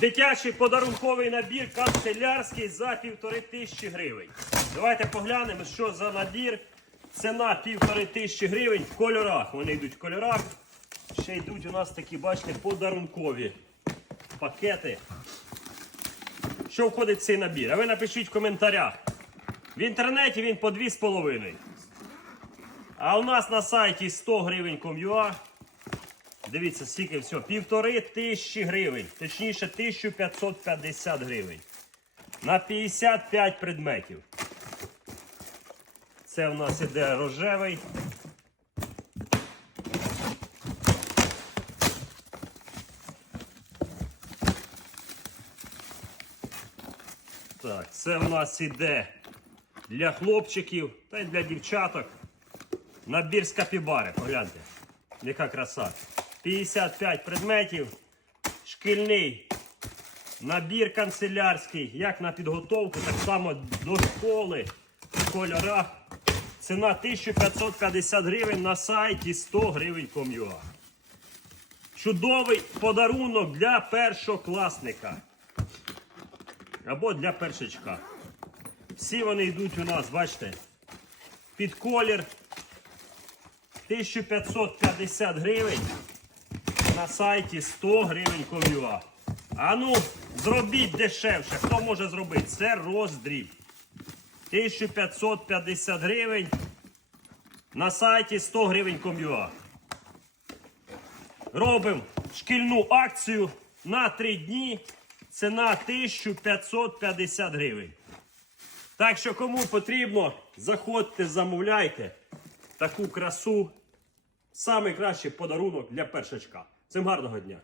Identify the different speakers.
Speaker 1: Дитячий подарунковий набір канцелярський за півтори тисячі гривень. Давайте поглянемо, що за набір. Ціна півтори тисячі гривень в кольорах. Вони йдуть в кольорах. Ще йдуть у нас такі, бачите, подарункові пакети. Що входить в цей набір? А ви напишіть в коментарях. В інтернеті він по 2,5. А у нас на сайті 100 гривень ком'юа. Дивіться, скільки все. Півтори тисячі гривень. Точніше, 1550 гривень. На 55 предметів. Це в нас іде рожевий. Так, це в нас іде для хлопчиків та й для дівчаток. Набір з капібари, погляньте. Яка краса. 55 предметів. Шкільний набір канцелярський, як на підготовку, так само до школи в кольорах. Ціна 1550 гривень на сайті 100 гривень ком'юа. Чудовий подарунок для першокласника. Або для першачка. Всі вони йдуть у нас, бачите, під колір 1550 гривень на сайті 100 гривень ком'юа. А ну, зробіть дешевше. Хто може зробити? Це роздріб. 1550 гривень на сайті 100 гривень ком'юа. Робимо шкільну акцію на 3 дні. Ціна 1550 гривень. Так що кому потрібно, заходьте, замовляйте таку красу. Самий кращий подарунок для першачка. Всім гарного дня!